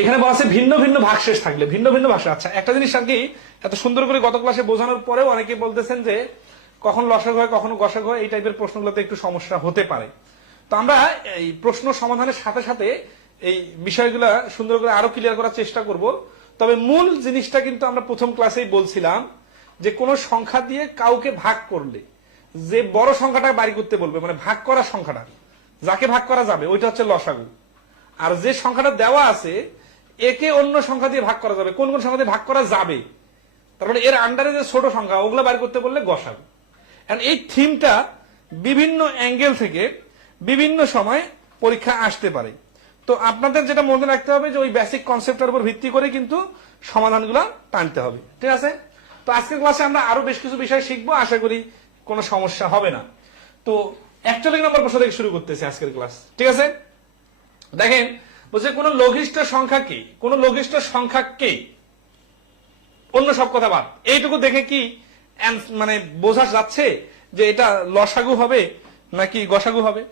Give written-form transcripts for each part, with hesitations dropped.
এখানে বলা আছে ভিন্ন ভিন্ন ভাগশেষ থাকলে, ভিন্ন ভিন্ন ভাগশেষ। আচ্ছা, একটা জিনিস আর কি এত সুন্দর করে গত ক্লাসে বোঝানোর পরেও অনেকে বলতেছেন যে কখন লসাগু হয় কখনো গসাগু হয়, এই টাইপের প্রশ্নগুলোতে একটু সমস্যা হতে পারে। তো আমরা এই প্রশ্ন সমাধানের সাথে সাথে এই বিষয়গুলো সুন্দর করে আরো ক্লিয়ার করার চেষ্টা করব। তবে মূল জিনিসটা কিন্তু আমরা প্রথম ক্লাসেই বলছিলাম যে কোন সংখ্যা দিয়ে কাউকে ভাগ করলে যে বড় সংখ্যাটা বাড়ি করতে বলবে, মানে ভাগ করা সংখ্যাটা যাকে ভাগ করা যাবে ওইটা হচ্ছে লসাগু। আর যে সংখ্যাটা দেওয়া আছে একে অন্য সংখ্যা দিয়ে ভাগ করা যাবে, কোন কোন সংখ্যা দিয়ে ভাগ করা যাবে, তারপরে এর আন্ডারে যে ছোট সংখ্যা ওগুলো বাড়ি করতে বললে গসাগু। এই থিমটা বিভিন্ন অ্যাঙ্গেল থেকে বিভিন্ন সময় পরীক্ষা আসতে পারে। তো আপনাদের যেটা মনে রাখতে হবে যে ওই বেসিক কনসেপ্টের উপর ভিত্তি করে কিন্তু সমাধানগুলো টানতে হবে, ঠিক আছে? তো আজকের ক্লাসে আমরা আরো বেশ কিছু বিষয় শিখবো, আশা করি কোনো সমস্যা হবে না। তো 41 নম্বর প্রশ্ন থেকে শুরু করতেছি আজকের ক্লাস, ঠিক আছে? দেখেন বলছে কোন লঘিষ্ঠ সংখ্যা কি, কোন লঘিষ্ঠ সংখ্যা কে, অন্য সব কথা বাদ, এইটুকু দেখে কি মানে বোঝা যাচ্ছে যে এটা লসাগু হবে নাকি গসাগু হবে?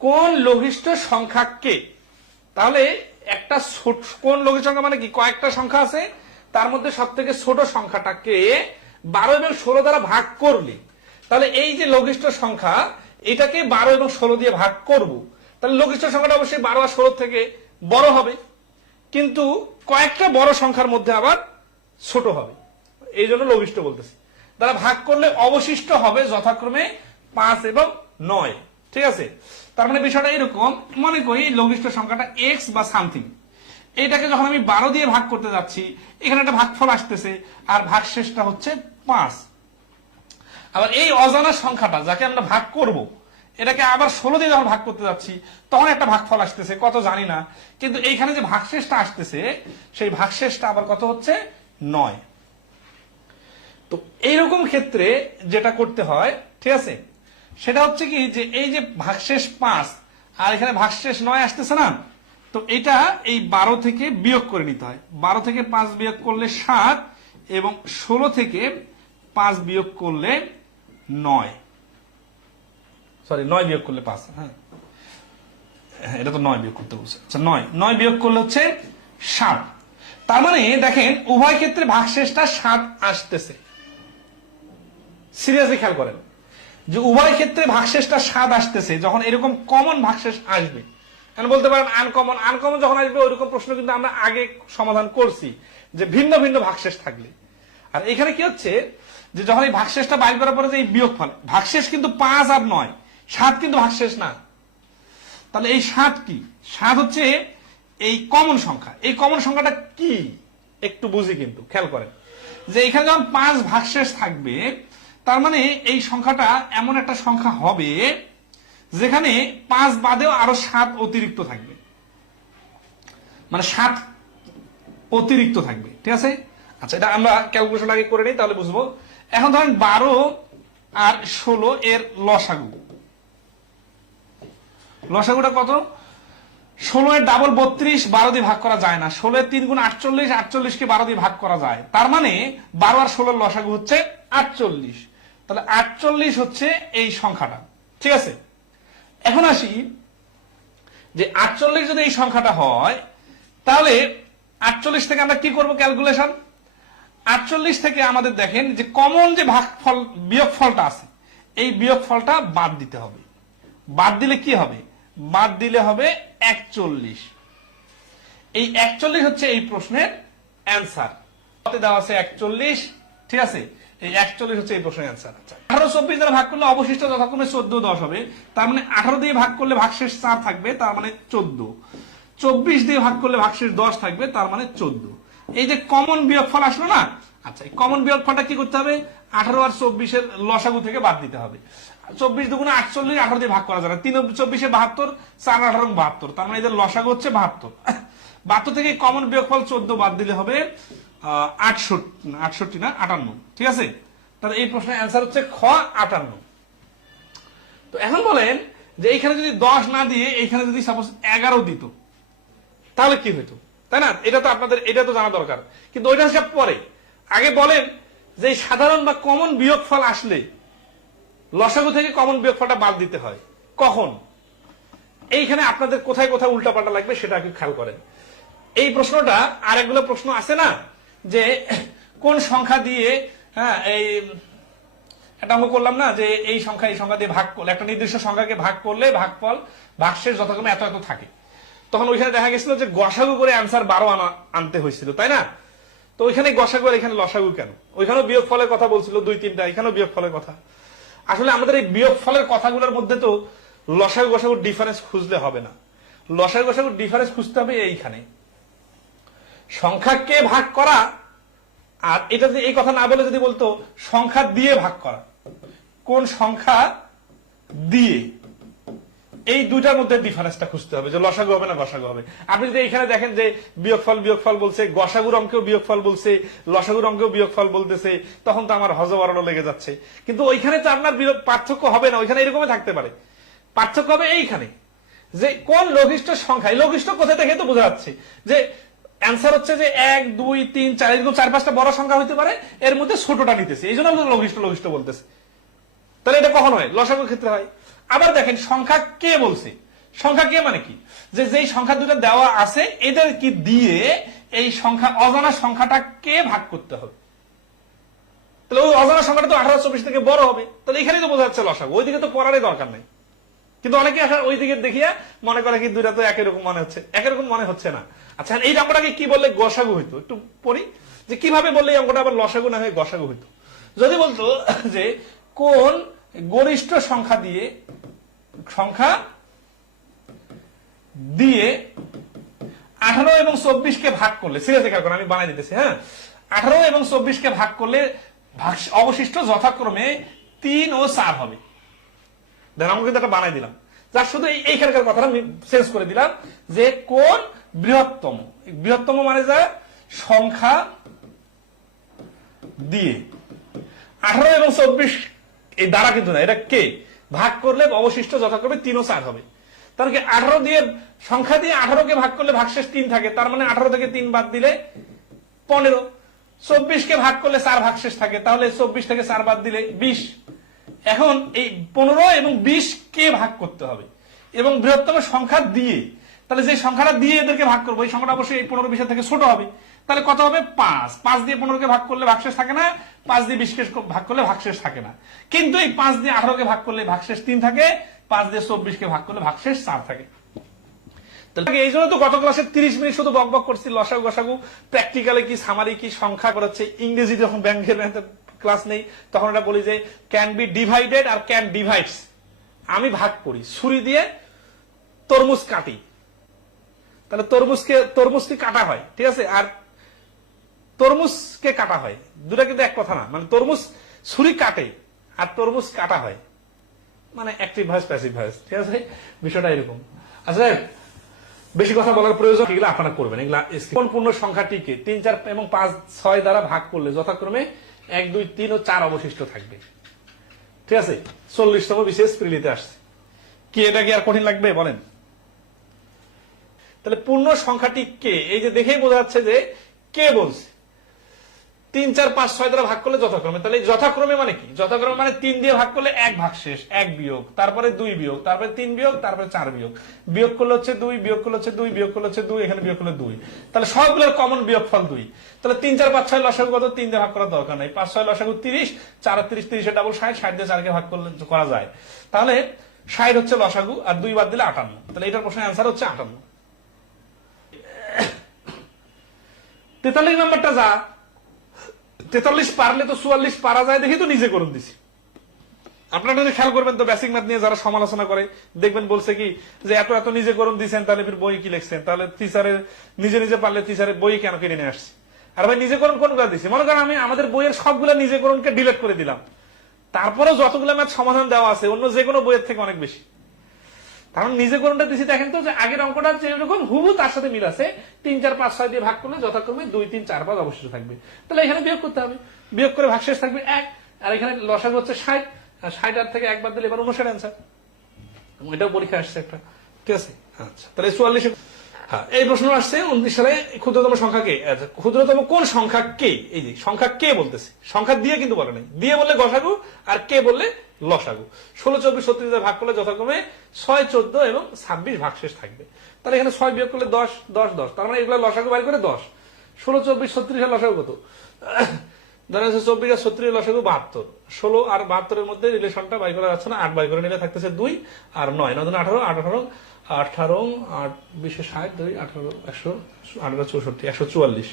কোন লঘিষ্ঠ সংখ্যা কে, তাহলে একটা কোন লঘিষ্ঠ সংখ্যা মানে কি কয়েকটা সংখ্যা আছে তার মধ্যে সব থেকে ছোট সংখ্যাটাকে 12 এবং 16 দ্বারা ভাগ করলে, তাহলে এই যে লঘিষ্ঠ সংখ্যা এটাকে 12 এবং 16 দিয়ে ভাগ করব, তাহলে লঘিষ্ঠ সংখ্যাটা অবশ্যই 12 আর 16 থেকে বড় হবে, কিন্তু কয়েকটা বড় সংখ্যার মধ্যে আবার ছোট হবে, এই জন্য লঘিষ্ঠ বলতেছি। তারা ভাগ করলে অবশিষ্ট হবে যথাক্রমে 5 এবং 9, ঠিক আছে? তার মানে বিষয়টা এরকম, মনে করি লঘিষ্ঠ সংখ্যাটা এক্স বা সামথিং, এটাকে যখন আমি 12 দিয়ে ভাগ করতে যাচ্ছি এখানে একটা ভাগফল আসতেছে আর ভাগশেষটা হচ্ছে 5। আবার এই অজানা সংখ্যাটা যাকে আমরা ভাগ করব এটাকে আবার 16 দিয়ে যখন ভাগ করতে যাচ্ছি তখন একটা ভাগফল আসতেছে, কত জানি না, কিন্তু এইখানে যে ভাগশেষটা আসতেছে সেই ভাগশেষটা আবার কত হচ্ছে 9। তো এইরকম ক্ষেত্রে যেটা করতে হয়, ঠিক আছে, সেটা হচ্ছে কি যে এই যে ভাগশেষ 5 আর এখানে ভাগশেষ 9 আসতেছে না, তো এটা এই 12 থেকে বিয়োগ করে নিতে হয়। 12 থেকে 5 বিয়োগ করলে 7 এবং 16 থেকে 5 বিয়োগ করলে 9, সরি 9 বিয়োগ করলে 5, হ্যাঁ এটা তো 9 বিয়োগ করতে বলছে। আচ্ছা 9 বিয়োগ করলে হচ্ছে 7। তার মানে দেখেন উভয় ক্ষেত্রে ভাগশেষটা 7 আসতেছে। সিরিয়াসলি খেয়াল করেন যে উভয় ক্ষেত্রে ভাগশেষটা 7 আসতেছে। যখন এরকম কমন ভাগশেষ আসবে, কারণ বলতে পারেন আনকমন, আনকমন যখন আসবে ওইরকম প্রশ্ন কিন্তু আমরা আগে সমাধান করছি যে ভিন্ন ভিন্ন ভাগশেষ থাকলে। আর এখানে কি হচ্ছে যে যখন এই ভাগশেষটা বাইর করার পরে যে এই বিয়োগফল, ভাগশেষ কিন্তু 5 আর 9, 7 কিন্তু ভাগশেষ না। তাহলে এই 7 কি? 7 হচ্ছে এই কমন সংখ্যা। এই কমন সংখ্যাটা কি একটু বুঝি, কিন্তু খেয়াল করেন যে এখানে যখন 5 ভাগশেষ থাকবে তার মানে এই সংখ্যাটা এমন একটা সংখ্যা হবে যেখানে 5 বাদেও আরো 7 অতিরিক্ত থাকবে, মানে 7 অতিরিক্ত থাকবে, ঠিক আছে? আচ্ছা এটা আমরা ক্যালকুলেশন আগে করে নিই তাহলে বুঝবো। এখন ধরেন 12 আর 16 এর লসাগু, লসাগুটা কত? 16 এর ডাবল 32, 12 দিয়ে ভাগ করা যায় না। 16 এর 3 গুণ 48, 48 কে 12 দিয়ে ভাগ করা যায়, তার মানে 12 আর 16 লসাগু হচ্ছে 48। তাহলে 48 হচ্ছে এই সংখ্যাটা, ঠিক আছে? এখন আসি যে 48 যদি এই সংখ্যাটা হয় তাহলে 48 থেকে আমরা কি করব ক্যালকুলেশন? 48 থেকে আমাদের দেখেন যে কমন যে ভাগফল বিয়োগফলটা আছে এই বিয়োগফলটা বাদ দিতে হবে। বাদ দিলে কি হবে? বাদ দিলে হবে 41। এই 41 হচ্ছে এই প্রশ্নের অ্যান্সার। দেওয়া আছে 41, ঠিক আছে? এই 41 হচ্ছে এই প্রশ্নের অ্যান্সার। আচ্ছা 18 24 দ্বারা ভাগ করলে অবশিষ্ট যথাক্রমে 14 10 হবে, তার মানে 18 দিয়ে ভাগ করলে ভাগশেষ 4 থাকবে, তার মানে 14। 24 দিয়ে ভাগ করলে ভাগশেষ 10 থাকবে, তার মানে 14। এই যে কমন বিয়োগফল আসলো না, আচ্ছা এই কমন বিয়োগফলটা কি করতে হবে? 18 আর 24 এর লসাগু থেকে বাদ দিতে হবে। 24 দুগুণে 48, 18 দিয়ে ভাগ করা যায় না, 3 24 72, 4 18 72, তার মানে এদের লসাগু হচ্ছে 72। 72 থেকে কমন বিয়োগফল 14 বাদ দিলে হবে 68 না 58, ঠিক আছে? তাহলে এই প্রশ্নের অ্যান্সার হচ্ছে খ 58। তো এখন বলেন যে এইখানে যদি 10 না দিয়ে এইখানে যদি সাপোজ 11 দিত তাহলে কি হইতো, তাই না? এটা তো আপনাদের এটা তো জানা দরকার, কিন্তু ওইটা হিসাব পরে। আগে বলেন যে সাধারণ বা কমন বিয়োগফল আসলে লসাগু থেকে কমন বিয়োগফলটা বাদ দিতে হয় কখন? এইখানে আপনাদের কোথায় কোথায় উল্টাপাল্টা লাগবে সেটা একটু খেয়াল করেন। এই প্রশ্নটা আর একগুলো প্রশ্ন আছে না, যে কোন সংখ্যা দিয়ে, হ্যাঁ, এই এটা আমরা করলাম না, যে এই সংখ্যা দিয়ে ভাগ করলে, একটা নির্দিষ্ট সংখ্যাকে ভাগ করলে ভাগফল ভাগশেষ যথাক্রমে এত এত থাকে। তখন ওইখানে দেখা গেছিল যে গসাগু করে অ্যান্সার 12 আনতে হয়েছিল, তাই না? তো ওইখানে গসাগু আর এখানে লসাগু কেন? ওইখানেও বিয়োগ ফলের কথা বলছিল 2-3টা, এখানেও বিয়োগ ফলের কথা। আসলে আমাদের এই বিয়োগ ফলের কথাগুলোর মধ্যে তো লসাগু গসাগুর ডিফারেন্স খুঁজলে হবে না, লসাগু গসাগুর ডিফারেন্স খুঁজতে হবে এইখানে, সংখ্যাকে ভাগ করা। আর এটা যদি এই কথা না বলে যদি বলতো সংখ্যা দিয়ে ভাগ করা, কোন সংখ্যা দিয়ে, এই দুইটার মধ্যে ডিফারেন্সটা খুঁজতে হবে, যে লসাগু হবে না গসাগু হবে। আপনি যদি এখানে দেখেন যে বিয়োগফল বলছে, গসাগুর অঙ্কেও বিয়োগফল বলছে, লসাগুর অঙ্কেও বিয়োগফল বলতেছে, তখন তো আমার হজবরল লেগে যাচ্ছে। কিন্তু ওইখানে তো আপনার পার্থক্য হবে না, ওইখানে এরকমই থাকতে পারে। পার্থক্য হবে এইখানে, যে কোন লঘিষ্ঠ সংখ্যা, লঘিষ্ঠ কোথা থেকে তো বোঝা যাচ্ছে যে অ্যান্সার হচ্ছে যে 1, 2, 3, 4 এরকম 4-5টা বড় সংখ্যা হইতে পারে, এর মধ্যে ছোটটা নিতেছে, এই জন্য লঘিষ্ঠ বলতেছে। তাহলে এটা কখন হয়? লসাগুর ক্ষেত্রে হয়। আবার দেখেন সংখ্যা কে বলছে, সংখ্যা কে মানে কি, যে যেই সংখ্যা দুটো দেওয়া আছে এদের কি দিয়ে এই সংখ্যা অজানা সংখ্যাটাকে ভাগ করতে হবে। তাহলে ওই অজানা সংখ্যাটা তো 18-24 থেকে বড় হবে, তাহলে এখানেই তো বোঝা যাচ্ছে লসাগু, ওইদিকে তো পড়ারই দরকার নাই। কিন্তু অনেকে আসার ওই দিকে দেখিয়া মনে করে কি দুইটা তো একই রকম মনে হচ্ছে, একই রকম মনে হচ্ছে না। আচ্ছা, এই অঙ্কটাকে কি বললে গসাগু হইতো, একটু পড়ি যে কিভাবে বললে এই অঙ্কটা আবার লসাগু না হয়ে গসাগু হইতো। যদি বলতো যে কোন গরিষ্ঠ সংখ্যা দিয়ে 18 এবং 24 কে ভাগ করলে, সিরিয়াসলি খেয়াল করুন, আমি বানাই দিতেছি, হ্যাঁ, 18 এবং 24 কে ভাগ করলে অবশিষ্ট যথাক্রমে 3 ও 4 হবে। দেখেন আমি কিন্তু একটা বানাই দিলাম, যার শুধু এইখানকার কথাটা আমি চেঞ্জ করে দিলাম, যে কোন বৃহত্তম মানে যা সংখ্যা দিয়ে 18 এবং 24 এই দ্বারা কিন্তু না, এটা কে ভাগ করলে অবশিষ্ট যথাক্রমে 3 ও 4 হবে। তার কি 18 দিয়ে সংখ্যা দিয়ে 18 কে ভাগ করলে ভাগশেষ 3 থাকে, তার মানে 18 থেকে 3 বাদ দিলে 15। 24 কে ভাগ করলে 4 ভাগশেষ থাকে, তাহলে 24 থেকে 4 বাদ দিলে 20। এখন এই 15 এবং 20 কে ভাগ করতে হবে, এবং বৃহত্তম সংখ্যা দিয়ে, তাহলে যে সংখ্যাটা দিয়ে এদেরকে ভাগ করবো এই সংখ্যাটা অবশ্যই এই 15-20 থেকে ছোট হবে। তাহলে কত হবে? 5 দিয়ে 15 কে ভাগ করলে ভাগশেষ থাকে না, 5 দিয়ে 20 কে ভাগ করলে ভাগশেষ থাকে না। কিন্তু এই 5 দিয়ে 18 কে ভাগ করলে ভাগশেষ 3 থাকে, 5 দিয়ে 24 কে ভাগ করলে ভাগশেষ 4 থাকে। এই জন্য তো গত ক্লাসে 30 মিনিট শুধু বকবক করছি লসাগু গসাগু, প্র্যাকটিক্যালে কি, সামারি কি, সংখ্যা করাচ্ছে। ইংরেজি যখন ব্যাংকের ক্লাস নেই তখন এটা বলি যে ক্যান বি ডিভাইডেড আর ক্যান ডিভাইডস। আমি ভাগ করি, ছুরি দিয়ে তরমুজ কাটি, তাহলে তরমুজকে কাটা হয়, ঠিক আছে, আর তরমুজকে কাটা হয়, দুটা কিন্তু এক কথা না। মানে তরমুজ ছুরি কাটে আর তরমুজ কাটা হয়, মানে অ্যাক্টিভ ভয়েস প্যাসিভ ভয়েস, ঠিক আছে, বিষয়টা এরকম। আচ্ছা, বেশি কথা বলার প্রয়োজন, এগুলো আপনারা করবেন। এগুলা কোন পূর্ণ সংখ্যাটিকে 3, 4 এবং 5, 6 দ্বারা ভাগ করলে যথাক্রমে 1, 2, 3 ও 4 অবশিষ্ট থাকবে, ঠিক আছে। 40তম বিশেষ প্রিলিতে আসছে। কি এটা কি আর কঠিন লাগবে বলেন? তাহলে পূর্ণ সংখ্যাটি কে, এই যে দেখেই বোঝা যাচ্ছে যে কে বলছে। 3, 4, 5, 6 দ্বারা ভাগ করলে যথাক্রমে, তাহলে যথাক্রমে মানে কি? যথাক্রমে মানে 3 দিয়ে ভাগ করলে 1 ভাগশেষ, 1 বিয়োগ, তারপরে 2 বিয়োগ, তারপরে 3 বিয়োগ, তারপরে 4 বিয়োগ, বিয়োগ করলে হচ্ছে 2, বিয়োগ করলে হচ্ছে 2, বিয়োগ করলে হচ্ছে 2, এখানে বিয়োগ করলে 2, তাহলে সবগুলোর কমন বিয়োগফল 2। তাহলে 3, 4, 5, 6 লসাগু কত? 3 দিয়ে ভাগ করার দরকার নাই। 5, 6 লসাগু 30, 4 আর 30, 30 এর ডাবল 60, 60 দিয়ে 4 কে ভাগ করলে করা যায়। তাহলে 60 হচ্ছে লসাগু, আর 2 বাদ দিলে 58। তাহলে এটার প্রশ্নের অ্যান্সার হচ্ছে 58। 43 নাম্বারটা যা, 43 পারলে তো 44 পারা যায়, দেখি তো নিজে করুন দিছি। আপনারা যদি খেয়াল করবেন তো বেসিক ম্যাথ নিয়ে যারা সমালোচনা করে দেখবেন বলছে কি যে এত এত নিজে করুন দিচ্ছেন, তাহলে ফির বই কি লিখছেন, তাহলে টিচারের নিজে পারলে টিচারের বই কেন কিনে নিয়ে আসছে। আর ভাই নিজে করুন কোনগুলো দিচ্ছি, মনে করেন আমি আমাদের বইয়ের সবগুলো নিজে করুনকে ডিলিট করে দিলাম, তারপরেও যতগুলো ম্যাথ সমাধান দেওয়া আছে অন্য যে কোনো বইয়ের থেকে অনেক বেশি। কারণ নিজে করুনটা দিচ্ছি, দেখেন তো যে আগের অঙ্কটা যেরকম হুবু তার সাথে মিল আছে। 3, 4, 5, 6 দিয়ে ভাগ করলে যথাক্রমে 2, 3, 4, 5 অবশিষ্ট থাকবে। তাহলে এখানে বিয়োগ করতে হবে, বিয়োগ করে ভাগশেষ থাকবে 1, আর এখানে লসাগু হচ্ছে 60, আর 60 আর থেকে 1 বাদ দিলে এবার 59 অ্যান্সার। এটাও পরীক্ষা আসছে একটা, ঠিক আছে। আচ্ছা, তাহলে 44। হ্যাঁ, এই প্রশ্ন আসছে 19 সালে। ক্ষুদ্রতম সংখ্যা কে? আচ্ছা, ক্ষুদ্রতম কোন সংখ্যা কে? এই যে সংখ্যা কে বলতেছে, সংখ্যা দিয়ে কিন্তু বলে নাই। দিয়ে বললে গসাগু, আর কে বললে লসাগু। 16, 24, 36 দিয়ে ভাগ করলে যথাক্রমে 6, 14 এবং 26 ভাগশেষ থাকবে। তাহলে এখানে 6 বিয়োগ করলে 10, 10, 10, তার মানে এগুলো লসাগু বাইর করে 10। 16, 24, 36 এর লসাগু কত? ধরা যাচ্ছে 24 আর 36 এর লসাগু 72। 16 আর 72 এর মধ্যে রিলেশনটা বাই করা যাচ্ছে না, 8 বাই করে নিলে থাকতেছে 2 আর 9, 9 18, 18, 18, 8, 20, 60, 2, 18, 100, 18, 64, 144,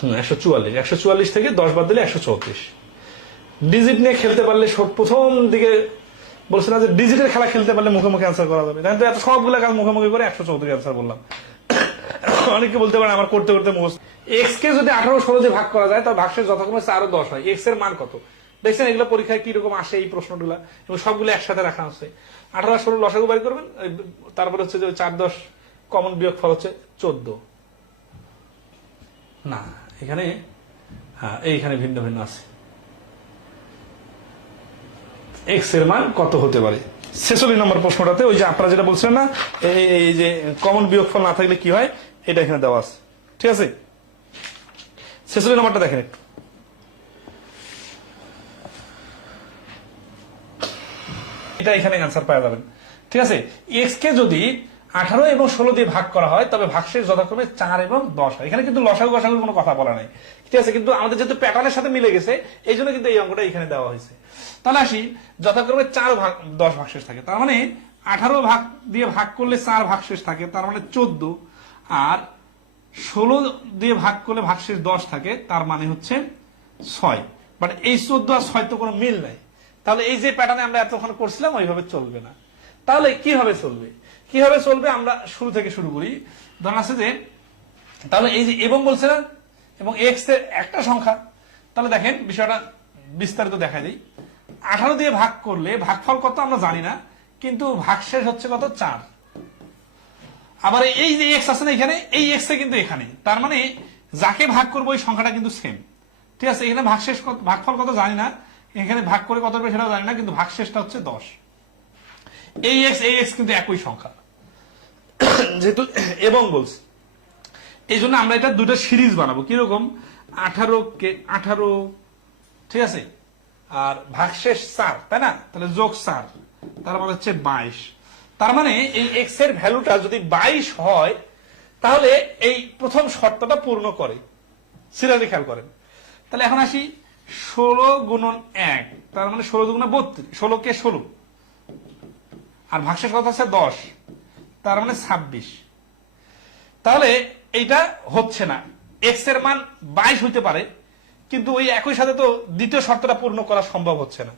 144, 144 থেকে 10 বাদ দিলে 134। ডিজিট নিয়ে খেলতে পারলে প্রথম দিকে বলছে না যে ডিজিটের খেলা খেলতে পারলে মুখে মুখে অ্যান্সার করা যাবে, তাই তো এত সবগুলো কাজ মুখোমুখি করে 134 অ্যান্সার বললাম। অনেকে বলতে পারে আমার করতে করতে মুখস্থ। এক্স কে যদি 18, 16 দিয়ে ভাগ করা যায় তাহলে ভাগশেষ যথাক্রমে 4 ও 10 হয়। এক্স এর মান কত? দেখছেন এগুলো পরীক্ষায় কিরকম আসে এই প্রশ্নগুলা, এবং সবগুলো একসাথে রাখা আছে। 18 আর 16 লসাগু বাড়ি করবেন, তারপরে হচ্ছে যে 4, 10 কমন বিয়োগ ফল হচ্ছে 14। না এখানে হ্যাঁ এইখানে ভিন্ন ভিন্ন আছে। এক্স এর মান কত হতে পারে? 46 নম্বর প্রশ্নটাতে ওই যে আপনারা যেটা বলছিলেন না, এই যে কমন বিয়োগফল না থাকলে কি হয়, এটা এখানে দেওয়া আছে। ঠিক আছে, 46 নম্বরটা দেখেন একটু। এটা এখানে অ্যান্সার পাওয়া যাবেন। ঠিক আছে, এক্স কে যদি 18 এবং 16 দিয়ে ভাগ করা হয় তবে ভাগশেষ যথাক্রমে 4 এবং 10 হয়। এখানে কিন্তু লসাগু গসাগুর কোনো কথা বলা নাই। ঠিক আছে, কিন্তু আমাদের যেহেতু প্যাটার্নের সাথে মিলে গেছে এই জন্য কিন্তু এই অঙ্কটা এখানে দেওয়া হয়েছে। তাহলে আসি, যথাক্রমে 4 ভাগ 10 ভাগশেষ থাকে, তার মানে 18 ভাগ দিয়ে ভাগ করলে 4 ভাগশেষ থাকে, তার মানে 14, আর 16 দিয়ে ভাগ করলে ভাগশেষ 10 থাকে, তার মানে হচ্ছে 6। বাট এই 14 আর 6 তো কোনো মিল নাই। তাহলে এই যে প্যাটার্নে আমরা এতক্ষণ করছিলাম ওইভাবে চলবে না। তাহলে কিভাবে চলবে? কিভাবে চলবে আমরা শুরু থেকে শুরু করি। ধরুন আছে যে, তাহলে এই যে এবং বলছে না, এবং এক্স এর একটা সংখ্যা, তাহলে দেখেন বিষয়টা বিস্তারিত দেখা দিই। 18 দিয়ে ভাগ করলে ভাগফল কত আমরা জানি না, কিন্তু ভাগশেষ হচ্ছে কত? 4। আবার এই যে এক্স আছে না এখানে, এই এক্স এ কিন্তু এখানে, তার মানে যাকে ভাগ করবো ওই সংখ্যাটা কিন্তু সেম। ঠিক আছে, এখানে ভাগশেষ কত, ভাগফল কত জানি না, এখানে ভাগ করে কত হবে সেটাও জানি না, কিন্তু ভাগশেষটা হচ্ছে 10। এই এক্স কিন্তু একই সংখ্যা, যেহেতু এবং বলছি এই জন্য আমরা এটা দুটো সিরিজ বানাবো। কিরকম? 18 কে 18, ঠিক আছে, আর ভাগশেষ 4, তাই না? তাহলে যোগ 4, তার মানে হচ্ছে 22। তার মানে এই এক্স এর ভ্যালুটা যদি 22 হয় তাহলে এই প্রথম শর্তটা পূর্ণ করে। সিরিয়ালি খেয়াল করেন। তাহলে এখন আসি 16 গুণন 1, তার মানে 16 দুগুণে 32, 16 কে 16, আর ভাগশেষ কত আছে? 10, তার মানে 26। তাহলে এইটা হচ্ছে না, এক্স এর মান 22 হইতে পারে, কিন্তু ওই একই সাথে তো দ্বিতীয় শর্তটা পূর্ণ করা সম্ভব হচ্ছে না।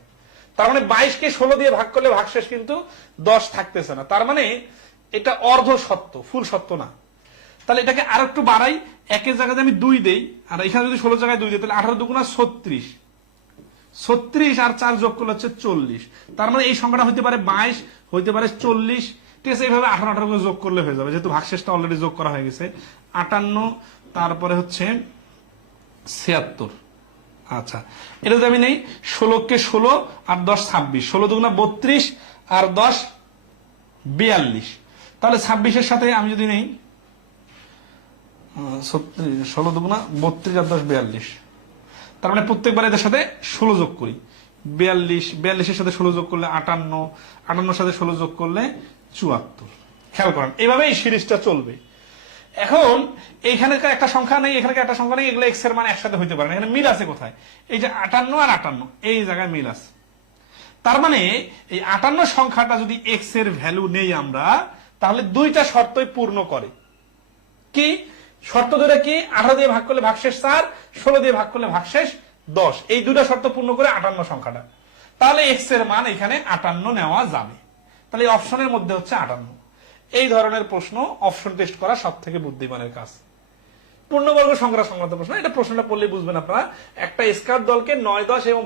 তার মানে 22 কে 16 দিয়ে ভাগ করলে ভাগশেষ কিন্তু 10 থাকতেছে না, তার মানে এটা অর্ধ সত্য, ফুল সত্য না। তাহলে এটাকে আর একটু বাড়াই, একের জায়গায় আমি 2 দেই, আর এখানে যদি 16 জায়গায় 2 দিই তাহলে 18 দুগুণা 36, 36 আর 4 যোগ করলে হচ্ছে 40। তার মানে এই সংখ্যাটা হইতে পারে 22, হইতে পারে 40। ঠিক আছে, এইভাবে 18 18 করে যোগ করলে হয়ে যাবে, যেহেতু ভাগশেষটা অলরেডি যোগ করা হয়ে গেছে। 58, তারপরে হচ্ছে 76। আচ্ছা, এটা যদি আমি নেই 16 কে 16 আর 10 26, 16 দুগুণা 32 আর 10 42, তাহলে 26 এর সাথে আমি যদি নেই 16 দুগুণা 32 আর 10 42, তার মানে প্রত্যেকবার এদের সাথে 16 যোগ করি। 42, 42 এর সাথে 16 যোগ করলে 58, 58 এর সাথে 16 যোগ করলে 74। খেয়াল করেন, এইভাবে এই সিরিজটা চলবে। এখন এইখানে একটা সংখ্যা নেই, এখানে একটা সংখ্যা নেই, এগুলো এক্স এর মান একসাথে হইতে পারে না। এখানে মিল আছে কোথায়? এই যে 58 আর 58, এই জায়গায় মিল আছে। তার মানে এই 58 সংখ্যাটা যদি এক্স এর ভ্যালু নেই আমরা, তাহলে দুইটা শর্তই পূর্ণ করে। কি শর্ত? দুটা কি? 18 দিয়ে ভাগ করলে ভাগশেষ 4, 16 দিয়ে ভাগ করলে ভাগশেষ 10, এই দুটা শর্ত পূর্ণ করে 58 সংখ্যাটা। তাহলে এক্স এর মান এখানে 58 নেওয়া যাবে। তাহলে এই অপশনের মধ্যে হচ্ছে 58। এই ধরনের প্রশ্ন অপশন টেস্ট করা সব থেকে বুদ্ধিমানের কাজ। পূর্ণবর্গ সংখ্যা সংক্রান্ত প্রশ্ন, এটা প্রশ্নটা পড়লে বুঝবেন আপনারা। একটা স্কার দলকে 9, 10 এবং